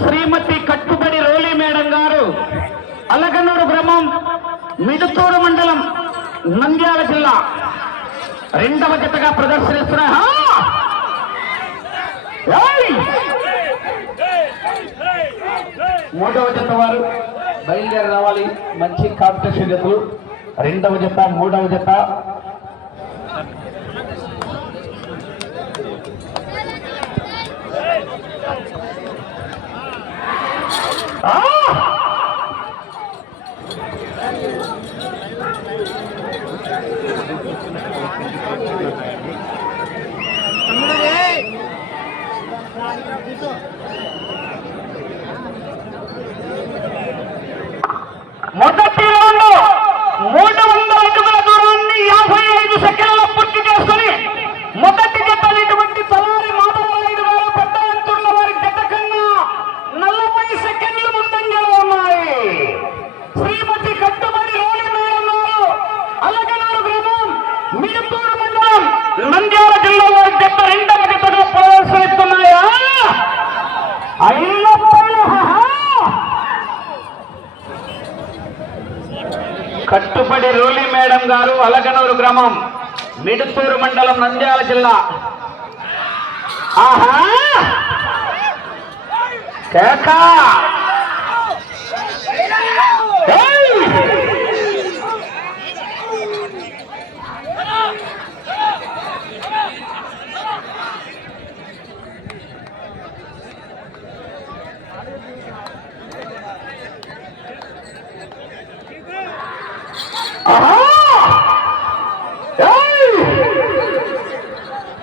శ్రీమతి కట్టుబడి రోలి మేడం గారు అలగనూరు గ్రామం మిడుతూరు మండలం నంద్యాల జిల్లా రెండవ జతగా ప్రదర్శనిస్తున్నా. మూడవ జత వారు బయలుదేరి రావాలి. మంచి కాంపిటీషన్ జతలు. రెండవ జత, మూడవ జత. మొదటి రౌండ్ 300 అడుగుల దూరాన్ని 55 సెకండ్లలో పూర్తి చేసుకుని మొదటి జతటువంటి తలారి మాధవరాయుడు గారు పెద్ద ఎత్తున్న వారి జత కన్నా 40 సెకండ్లు ముందంజలో ఉన్నాయి. శ్రీమతి కట్టుబడి రోలి మేడం గారు అలగనూరు గ్రామం మిడుతూరు మండలం నంద్యాల జిల్లా వారి జత రెండవ జతగా ప్రదర్శనిస్తున్నాయా. కట్టుబడి రోలి మేడం గారు అలగనూరు గ్రామం మిడుతూరు మండలం నంద్యాల జిల్లా. ఆహా కేకా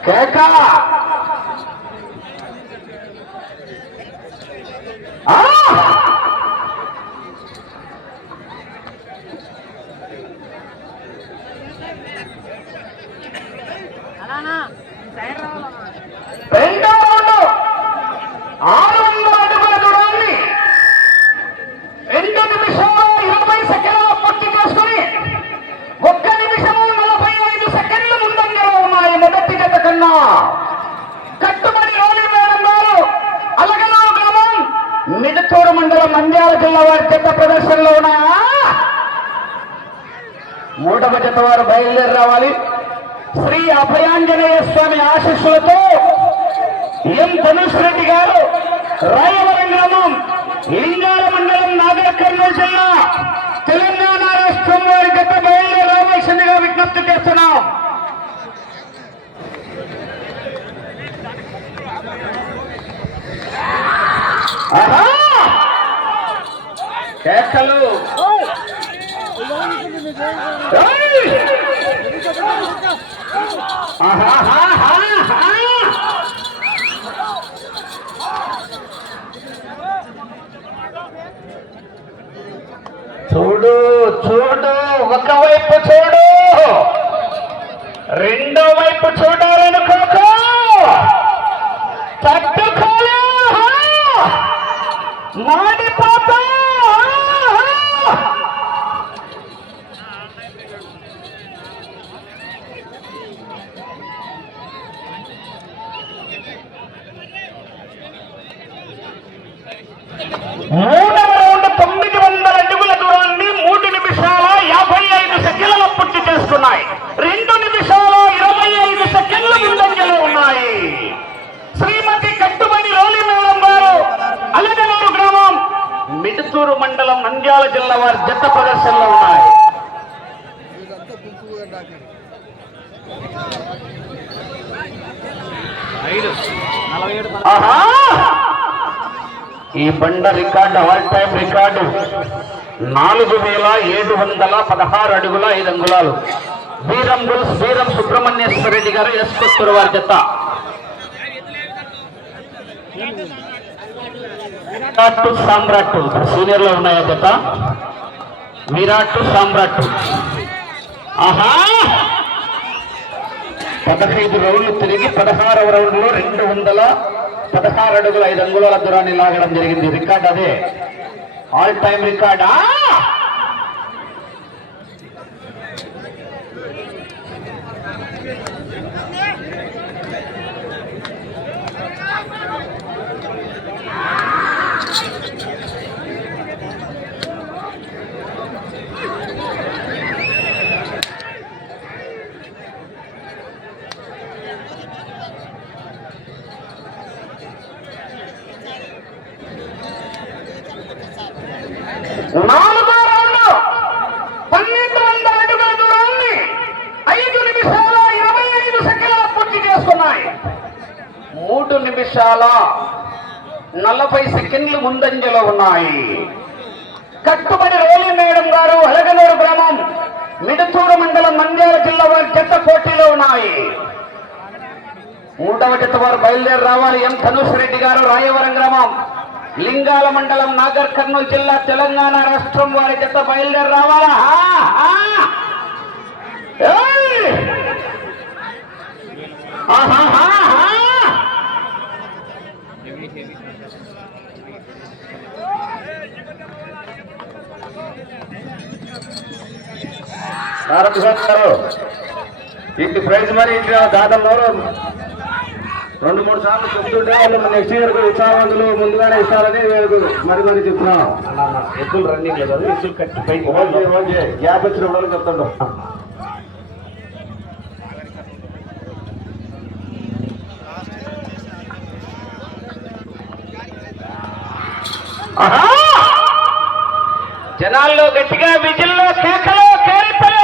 కేకా రెండవ రౌండ్ 600 అడుగుల దూరాన్ని 2 నిమిషాలు 20 సెకండ్ల పూర్తి చేసుకుని 1 నిమిషము 45 సెకండ్లు ముందంజలో ఉన్నాయి మొదటి జత కన్నా. కట్టుబడి రోలి మేడం గారు అలగనూరు గ్రామం మిడుతూరు మండలం నంద్యాల జిల్లా వారి జత ప్రదర్శనలో ఉన్నాయా. మూడవ జత వారు బయలుదేరి రావాలి. శ్రీ అభయాంజనేయ స్వామి ఆశీస్సులతో ఎం ధనుష్ రెడ్డి గారు రాయవరం గ్రామం లింగాల మండలం నాగర్ కర్నూలు జిల్లా తెలంగాణ రాష్ట్రం వారి గత బయలుదేరి రావాల్సిందిగా విజ్ఞప్తి చేస్తున్నాం. కేకలు చూడు చూడు, ఒకవైపు చూడు, రెండో వైపు చూడాలనుకోకు. తట్టుకోలే మాడిపోతా. మూడవ రౌండ్ 900 అడుగుల దూరాన్ని 3 నిమిషాల 55 సెకండ్లలో పూర్తి చేసుకున్నాయి. 2 నిమిషాల 25 సెకండ్ల ముందంజలో ఉన్నాయి. శ్రీమతి కట్టుబడి రోలి మేడం గారు అలగనూరు గ్రామం మిడుతూరు మండలం నంద్యాల జిల్లా వారి జత ప్రదర్శనలో ఉన్నాయి. ఈ బండ రికార్డు ఆల్ టైమ్ రికార్డు 4716 అడుగుల 5 అంగుళాలు. వీరం సుబ్రహ్మణ్యేశ్వర రెడ్డి గారు ఎస్కొత్తూరు వారి జత. విరాట్ సామ్రాట్ సీనియర్ లో ఉన్నాయా జత. విరాట్ సామ్రాట్. ఆహా 15 రౌండ్లు తిరిగి 16వ రౌండ్ లో 216 అడుగుల 5 అంగుళాల దూరాన్ని లాగడం జరిగింది. రికార్డ్ అదే, ఆల్ టైమ్ రికార్డ్. నాలుగో రౌండ్ 1200 అడుగుల దూరాన్ని 5 నిమిషాల 25 సెకండ్ల పూర్తి చేసుకున్నాయి. 3 నిమిషాల 40 సెకండ్లు ముందంజలో ఉన్నాయి. కట్టుబడి రోలి మేడం గారు అలగనూరు గ్రామం మిడుతూరు మండలం నంద్యాల జిల్లా వారి జత పోటీలో ఉన్నాయి. 3వ జత వారు బయలుదేరి రావాలి. ఎం ధనుష్ రెడ్డి గారు రాయవరం గ్రామం లింగాల మండలం నాగర్ కర్నూలు జిల్లా తెలంగాణ రాష్ట్రం వారి జత బయలుదేరి రావాలా. ఇంటి ప్రైజ్ మరి ఇంటి దాదాపు 2-3 సార్లు చెప్తుంటే వాళ్ళు నెక్స్ట్ ఇయర్ ఉత్సాహవంతులు ముందుగానే ఇస్తారని మరి చెప్తున్నాం. ఎద్దులు రన్నింగ్ లేదు, ఎద్దులు కట్టి పైకి గ్యాప్ వచ్చిన వాళ్ళు చెప్తాడు. జనాల్లో గట్టిగా విజిల్లో కేకలో కేరిపలు.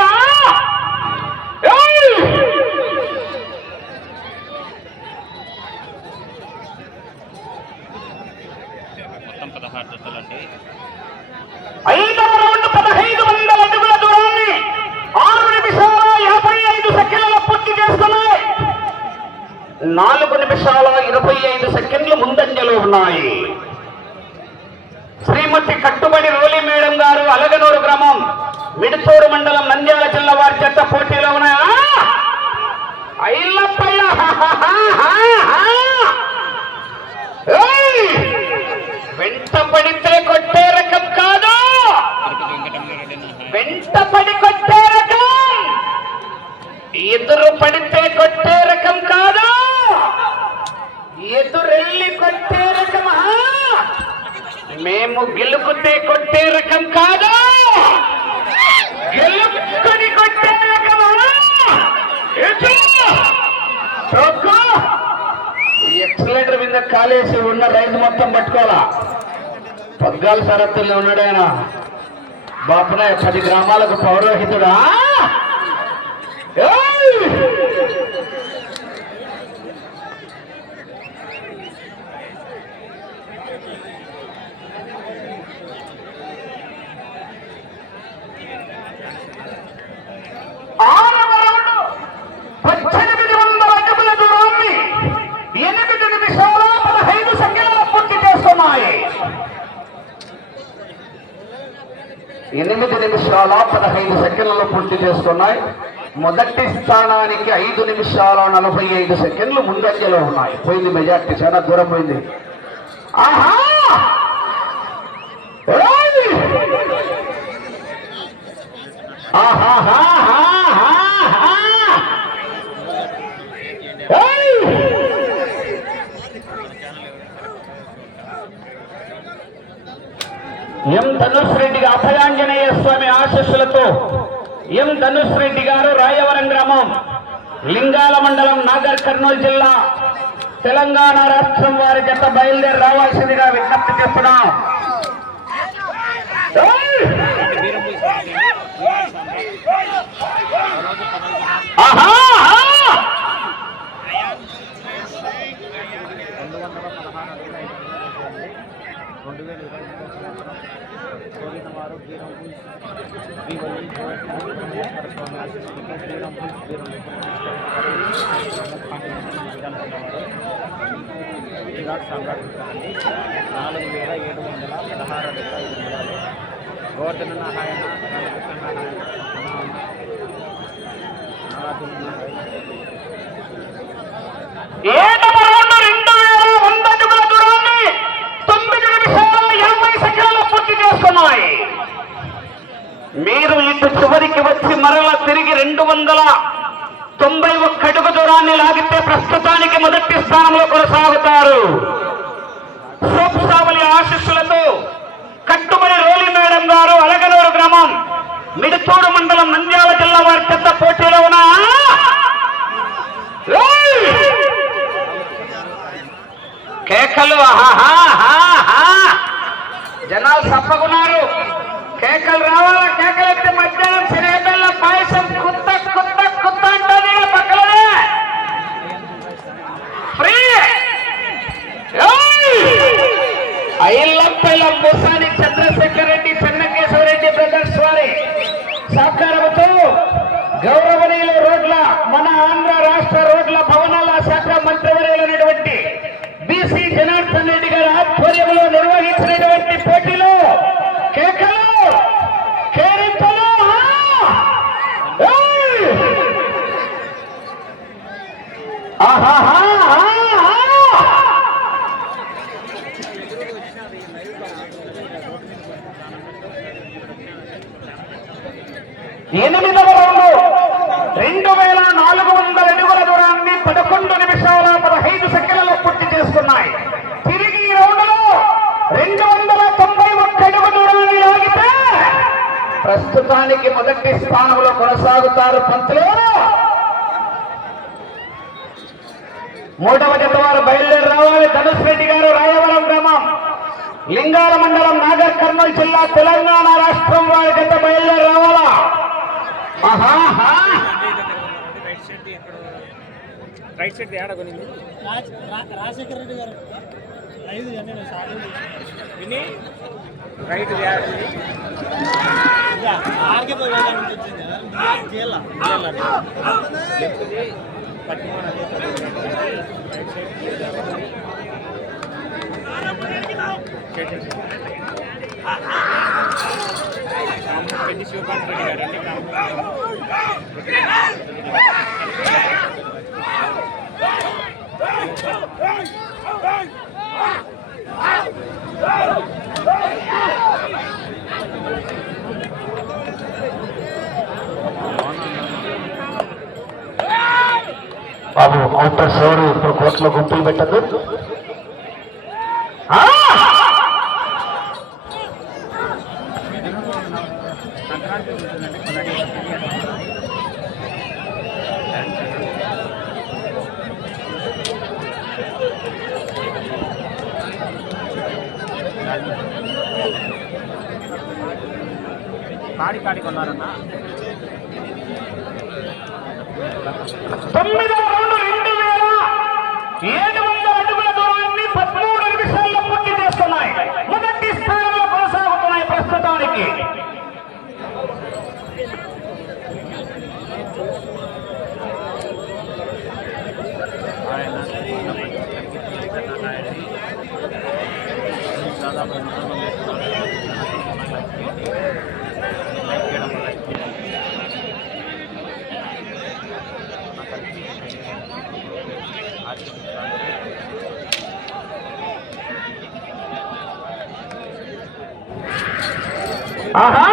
మొత్తం 16 జతలండి. 5వ రౌండ్ 1500 అడుగుల దూరాన్ని 6 నిమిషాల 55 సెకండ్ల పూర్తి చేసుకున్నాయి. 4 నిమిషాల 25 సెకండ్లు ముందంజలో ఉన్నాయి. శ్రీమతి కట్టుబడి రోలి మేడం గారు అలగనూరు గ్రామం మిడుతూరు మండలం నంద్యాల జిల్లా వారి జత పోటీలో ఉన్నాయా. వెంట పడితే కొట్టే రకం కాదు, వెంట పడి కొట్టే రకం, ఎదురు పడితే కొట్టే రకం కాదు, ఎదురెళ్ళి కొట్టే రకమా, మేము గెలుపుతే కొట్టే రకం కాదు, గెలుపుకొని కొట్టే రకమా. ఎక్సలేటర్ మీద కాలేసి ఉన్న రైతు మొత్తం పట్టుకోవాలా. పగ్గాల సరత్తుల్లో ఉన్నాడు ఆయన. బాపునే 10 గ్రామాలకు పౌరోహితుడా. ఎనిమిది నిమిషాల 15 సెకండ్లలో పూర్తి చేసుకున్నాయి. మొదటి స్థానానికి 5 నిమిషాల 45 సెకండ్లు ముందంజలో ఉన్నాయి. పోయింది మెజార్టీ, చాలా దూరం పోయింది. ఆహా ఎం ధనుష్ రెడ్డి అభయాంజనేయ స్వామి ఆశీస్సులతో ఎం ధనుష్ రెడ్డి గారు రాయవరం గ్రామం లింగాల మండలం నాగర్ కర్నూలు జిల్లా తెలంగాణ రాష్ట్రం వారి జత బయలుదేరి రావాల్సిందిగా విజ్ఞప్తి చేస్తున్నాం. మీరు ఇటు చివరికి వచ్చి మరలా తిరిగి 291 అడుగు దూరాన్ని లాగితే ప్రస్తుతానికి మొదటి స్థానంలో కొనసాగుతారు. సోపుసావలి ఆశీస్సులతో కట్టుబడి రోలి మేడం గారు అలగనూరు గ్రామం మిడుతూరు మండలం నంద్యాల జిల్లా వారి పెద్ద పోటీలో ఉన్న కేకలు. జనాలు తప్పకున్నారు. కేకలు రావాలా? కేకలు ఎత్తే మధ్యాహ్నం శనగబెల్ల పాయసం కుత్త కుత్త కుత్త అంటుంది పక్కలనే ఫ్రీ. ఐల్లపల్లి ముసాని చంద్రశేఖర్ రెడ్డి, చెన్నకేశ్వరరెడ్డి బ్రదర్స్ వారి సహకారంతో గౌరవనీయుల రోడ్ల మన ఆంధ్ర రాష్ట్ర రోడ్ల భవనాల శాఖ మంత్రివర్యులైనటువంటి బీసీ జనార్దన్ రెడ్డి గారి ఆధ్వర్యంలో నిర్వహించినటువంటి పోటీలో కేకలు కేరింతలు ఆహాహా 8వ రౌండ్ 2400 అడుగుల దూరాన్ని 11 నిమిషాల 15 సెకండ్లలో పూర్తి చేసుకున్నాయి. తిరిగి ఈ రౌండ్లో 291 అడుగుల దూరాన్ని లాగితే ప్రస్తుతానికి మొదటి స్థానంలో కొనసాగుతారు పంతులు. 3వ జత వారు బయలుదేరి రావాలి. ధనుష్ రెడ్డి గారు, రాయవరం గ్రామం, లింగాల మండలం, నాగర్ కర్నూలు జిల్లా, తెలంగాణ రాష్ట్రం వారి జత బయలుదేరి రావాలా. రైట్ సైడ్ రాజశేఖర్ రెడ్డి గారు విని రైట్ ఆర్కే జైల్లో శివకాంత్ రెడ్డి గారండి. బాబు అవుటర్ సోరు ఇప్పుడు కోర్టులో గుంపులు పెట్టదు. కాడి కొన్నారన్నా. 9వ రౌండ్ 2700 అడుగుల దూరాన్ని 13 నిమిషాల్లో పూర్తి చేస్తున్నాయి. మొదటి స్థానంలో కొనసాగుతున్నాయి ప్రస్తుతానికి. ఆహా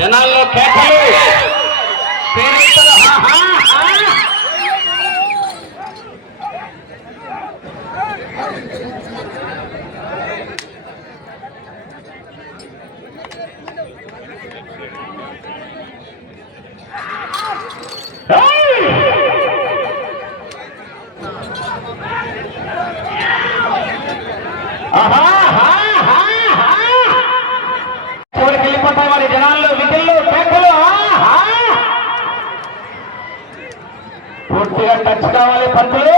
జనాల్లో కేకలు కోరికి వెళ్ళిపోతాయి వారి జనాల్లో విధుల్లో కేకలు. పూర్తిగా టచ్ కావాలి పంతులు.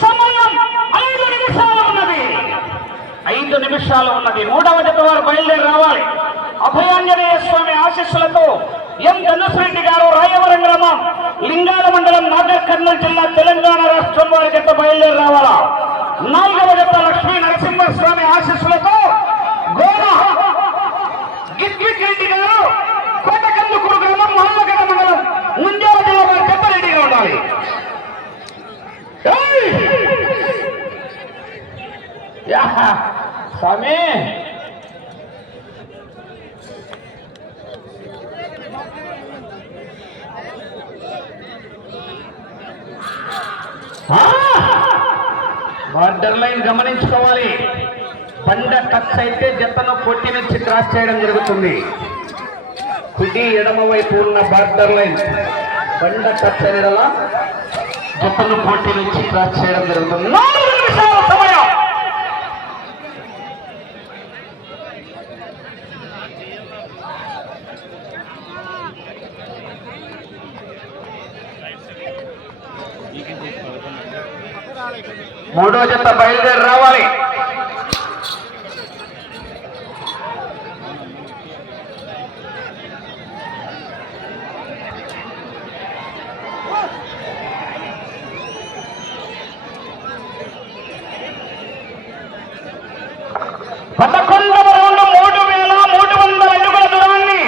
సమయం 5 నిమిషాలు ఉన్నది. 5 నిమిషాలు ఉన్నది. 3వ జత వారు బయలుదేరి రావాలి. అభయాంజనేయ స్వామి ఆశీస్సులతో ఎం ధనుష్ రెడ్డి గారు, రాయవరం గ్రామం, లింగాల మండలం, నాగర్ కర్నూలు జిల్లా, తెలంగాణ రాష్ట్రం వారి జత బయలుదేరి రావాలా. 4వ జత లక్ష్మీ నరసింహస్వామి ఆశీస్సులతో గోడ గిద్గిట్ రెడ్డి గారు, కోటకందుకూరు గ్రామం, మహమ్మగడ్డ మండలం, ముంజాల జిల్లా వారి జత రెడ్డిగా ఉండాలి. స్వామి బార్డర్ లైన్ గమనించుకోవాలి. బండ టచ్ అయితే జతను కొట్టి నుంచి క్రాస్ చేయడం జరుగుతుంది. కుడి ఎడమ వైపు ఉన్న బార్డర్ లైన్ బండ టచ్ అయినలా జతను కొట్టి నుంచి క్రాస్ చేయడం జరుగుతుంది. 4 నిమిషాల సమయం. మూడో జత బయలుదేరి రావాలి. పదకొండవ రౌండ్ 3,300 అడుగుల దూరాన్ని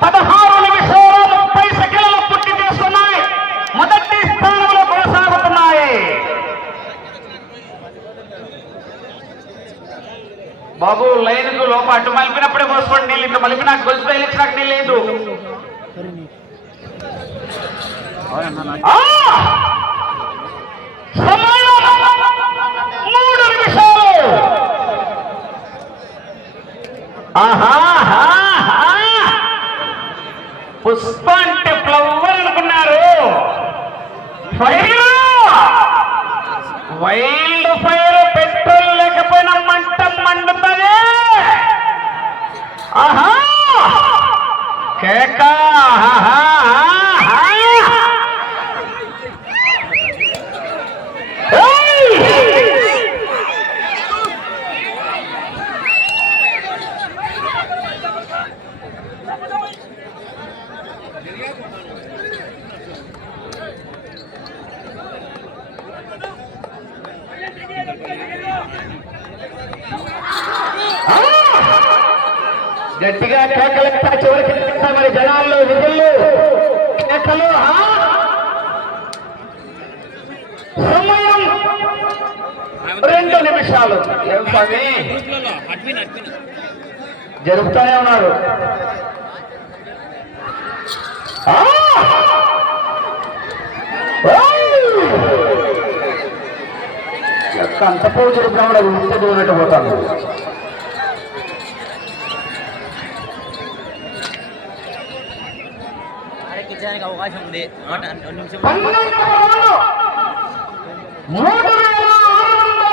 16 నిమిషాల 30 సెకండ్ల పూర్తి చేసుకున్నాయి. మొదటి స్థానంలో కొనసాగుతున్నాయి. బాబు లైన్ కు లోప అటు మలిపినప్పుడే పోసుకోండి నీళ్ళు. ఇటు మలిపి నాకు గొలుసు తగిలించినాక నీళ్ళు లేదు. సమయం 3 నిమిషాలు. పుష్ప అంటే ఫ్లవర్ అనుకున్నారు. ఫైర్ వైల్డ్ ఫైర్ పెట్రోల్ లేకపోయినా మంట మండుతుంది. ఆహా కేక గట్టిగా కేకలెత్తా చివరికి మరి జనాల్లో విధులు కేకలు. సమయం 2 నిమిషాలు. ఏం స్వామి జరుపుతూనే ఉన్నారు. అంత పోవు జరుపుతాం ఉంటే దూరినట్టు పోతాను. అవకాశం ఉంది. 3,600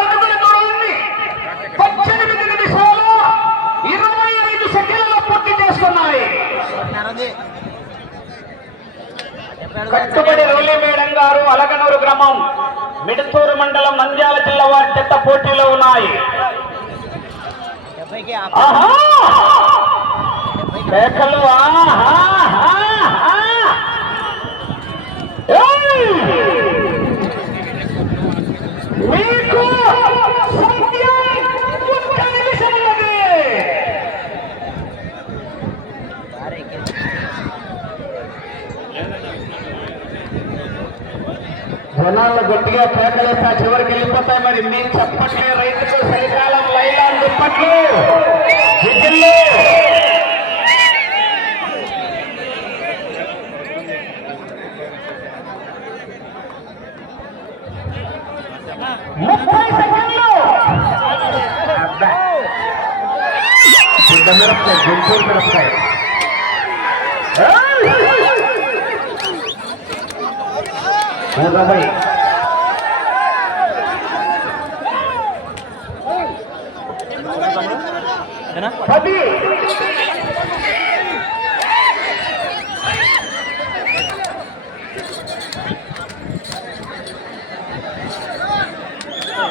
అడుగుల దూరాన్ని 18 నిమిషాలు 25 సెకండ్ల పూర్తి చేసుకున్నాయి. కట్టుబడి రోలి మేడం గారు అలగనూరు గ్రామం మిడతూరు మండలం నంద్యాల జిల్లా వారి జత పోటీలో ఉన్నాయి. కేకలు మీకు జనాలు గట్టిగా కేకలేస్తా చివరికి వెళ్ళిపోతాయి. మరి మీ చప్పట్లే రైతుకు చలికాలం లైలా దుప్పట్లు జిల్లు 30 సెకండ్లు. మిరపకాయ గుంటూరు మిరపకాయ Bye. Happy.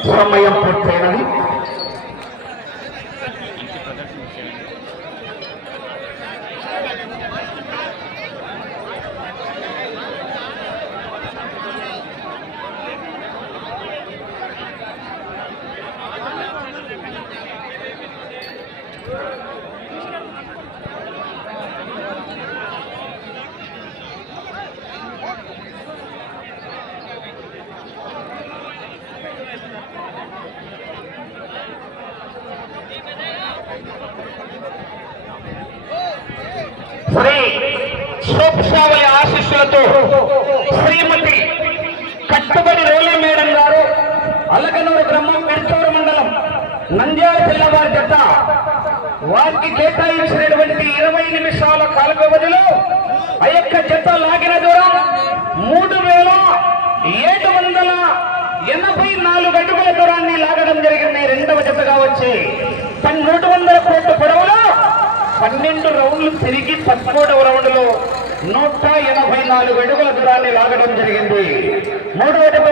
సమయం పూర్తయినది. వంశోత్సవాల ఆశీస్సులతో శ్రీమతి కట్టుబడి రోలే మేడం గారు అలగనూరు గ్రామం పెర్చూరు మండలం నంద్యాల జిల్లా వారి జత వారికి కేటాయించినటువంటి 20 నిమిషాల కాల వ్యవధిలో ఆ యొక్క జత లాగిన దూరం 3784 అడుగుల దూరాన్ని లాగడం జరిగింది. రెండవ జతగా వచ్చి 100 కోట్ల పొడవులో 12 రౌండ్లు తిరిగి 13వ రౌండ్ లో 184 అడుగుల దూరాన్ని లాగడం జరిగింది. మూడవ జత